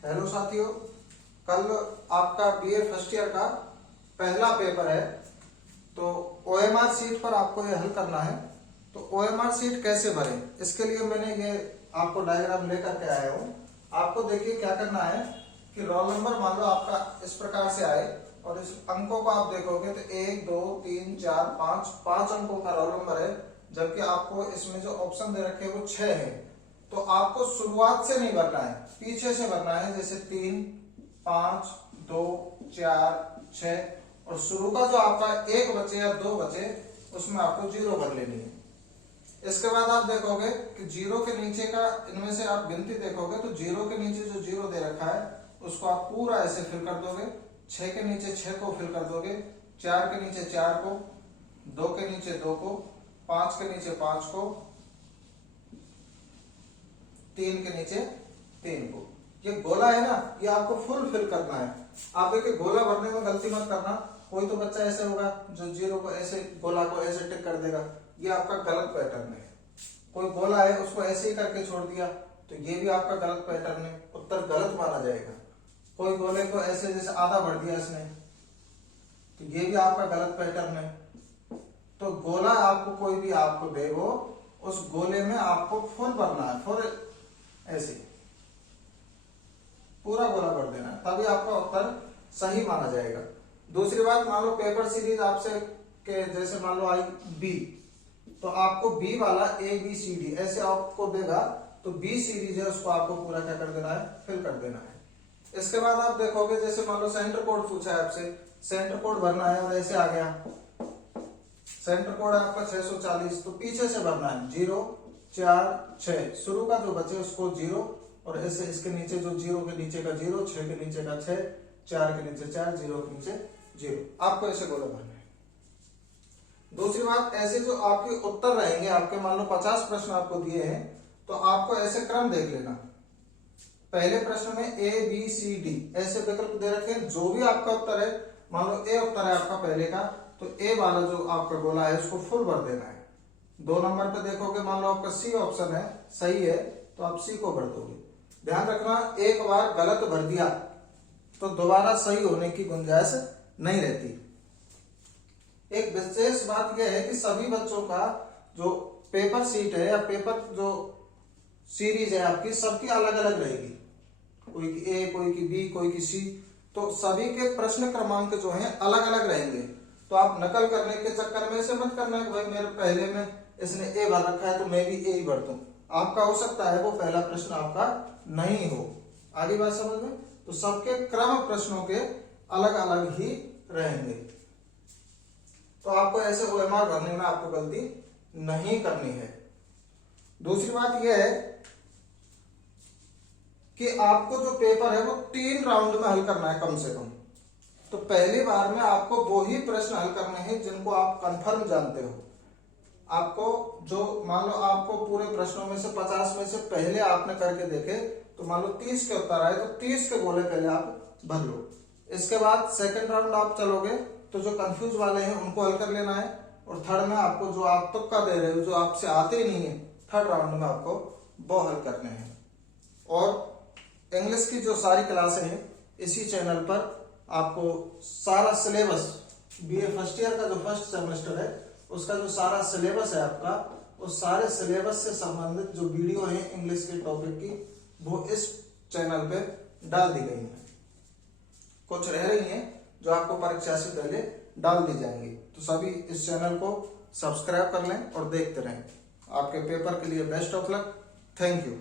Hello साथियों, कल आपका बीए फर्स्ट ईयर का पहला पेपर है। तो ओएमआर शीट पर आपको ये हल करना है। तो ओएमआर शीट कैसे भरें, इसके लिए मैंने ये आपको डायग्राम लेकर के आया हूँ। आपको देखिए क्या करना है कि रोल नंबर मान लो आपका इस प्रकार से आए और इस अंकों को आप देखोगे तो 1 2 3 4 5 अंकों का रोल नंबर है, जबकि आपको इसमें जो ऑप्शन दे रखे हैं वो 6 है। तो आपको शुरुआत से नहीं भरना है, पीछे से भरना है, जैसे 3 5 2 4 6 और शुरू का जो आपका 1 बचे या 2 बचे उसमें आपको 0 भर लेनी है। इसके बाद आप देखोगे कि 0 के नीचे का इनमें से आप गिनती देखोगे तो 0 के नीचे जो 0 दे रखा है उसको आप पूरा ऐसे फिल कर दोगे, 6 के नीचे 6 को फिल कर दोगे, 4 के नीचे 4 को, 2 के नीचे 2 को, 5 के नीचे 5 को, 3 के नीचे 3 को। ये गोला है ना, ये आपको फुल फिल करना है। आप देखिए गोला भरने में गलती मत करना। कोई तो बच्चा ऐसे होगा जो 0 को ऐसे गोला को ऐसे टिक कर देगा, ये आपका गलत पैटर्न है। कोई गोला है उसको ऐसे ही करके छोड़ दिया तो ये भी आपका गलत पैटर्न है, उत्तर गलत माना जाएगा। कोई गोले को ऐसे जैसे आधा भर दिया इसने तो ये भी आपका गलत पैटर्न है। तो गोला आपको कोई भी आपको दे वो उस गोले में आपको फुल भरना है, फुल ऐसे पूरा गोला भर देना है, तभी आपका उत्तर सही माना जाएगा। दूसरी बात, मान लो पेपर सीरीज आपसे के जैसे मान लो आई बी, तो आपको बी वाला ए बी सी डी ऐसे आपको देगा तो बी सीरीज है उसको आपको पूरा क्या कर देना है, फिल कर देना है। इसके बाद आप देखोगे जैसे मान लो सेंटर कोड पूछा है आपसे, सेंटर कोड भरना है और ऐसे आ गया सेंटर कोड आपका 640, तो पीछे से भरना है 0 4 6, शुरू का जो बचे उसको 0 और ऐसे इसके नीचे जो 0 के नीचे का 0, 6 के नीचे का 6, 4 के नीचे 4, 0 के नीचे 0, आपको ऐसे गोला भरना है। दूसरी बात, ऐसे जो आपके उत्तर रहेंगे, आपके मान लो 50 प्रश्न आपको दिए हैं तो आपको ऐसे क्रम देख लेना। पहले प्रश्न में ए बी सी डी ऐसे विकल्प दे रखे हैं, जो भी आपका उत्तर है, मान लो ए उत्तर है आपका पहले का, तो ए वाला जो आपका गोला है उसको फुल भर देना है। 2 नंबर पे देखोगे मान लो आपका सी ऑप्शन है, सही है तो आप सी को भर दोगे। ध्यान रखना, एक बार गलत भर दिया तो दोबारा सही होने की गुंजाइश नहीं रहती। एक विशेष बात यह है कि सभी बच्चों का जो पेपर सीट है या पेपर जो सीरीज है आपकी, सबकी अलग अलग रहेगी, कोई की ए, कोई की बी, कोई की सी, तो सभी के प्रश्न क्रमांक जो हैं अलग अलग रहेंगे। तो आप नकल करने के चक्कर में ऐसे मत करना कि भाई मेरे पहले में इसने ए भर रखा है तो मैं भी ए ही भर दूं। आपका हो सकता है वो पहला प्रश्न आपका नहीं हो। आगे बात समझ में? तो सबके क्रम प्रश्नों के अलग अलग ही रहेंगे। तो आपको ऐसे ओएमआर भरने में आपको गलती नहीं करनी है। दूसरी बात यह है कि आपको जो पेपर है वो 3 राउंड में हल करना है कम से कम। तो पहली बार में आपको वो ही प्रश्न हल करने हैं जिनको आप कंफर्म जानते हो। आपको जो मान लो आपको पूरे प्रश्नों में से 50 में से पहले आपने करके देखे तो मान लो 30 के उत्तर आए तो 30 के गोले पहले आप भर लो। इसके बाद सेकंड राउंड आप चलोगे तो जो कंफ्यूज वाले हैं उनको हल कर लेना है, और थर्ड में आपको जो आप तुक्का दे रहे हो, जो आपसे आते ही नहीं है, थर्ड राउंड में आपको वो हल करने हैं। और इंग्लिश की जो सारी क्लासें हैं इसी चैनल पर आपको सारा सिलेबस, बीए फर्स्ट ईयर का जो फर्स्ट सेमेस्टर है उसका जो सारा सिलेबस है आपका, उस सारे सिलेबस से संबंधित जो वीडियो है इंग्लिश के टॉपिक की, वो इस चैनल पे डाल दी गई है। कुछ रह रही हैं जो आपको परीक्षा से पहले डाल दी जाएंगी। तो सभी इस चैनल को सब्सक्राइब कर लें और देखते रहें। आपके पेपर के लिए best of luck. Thank you.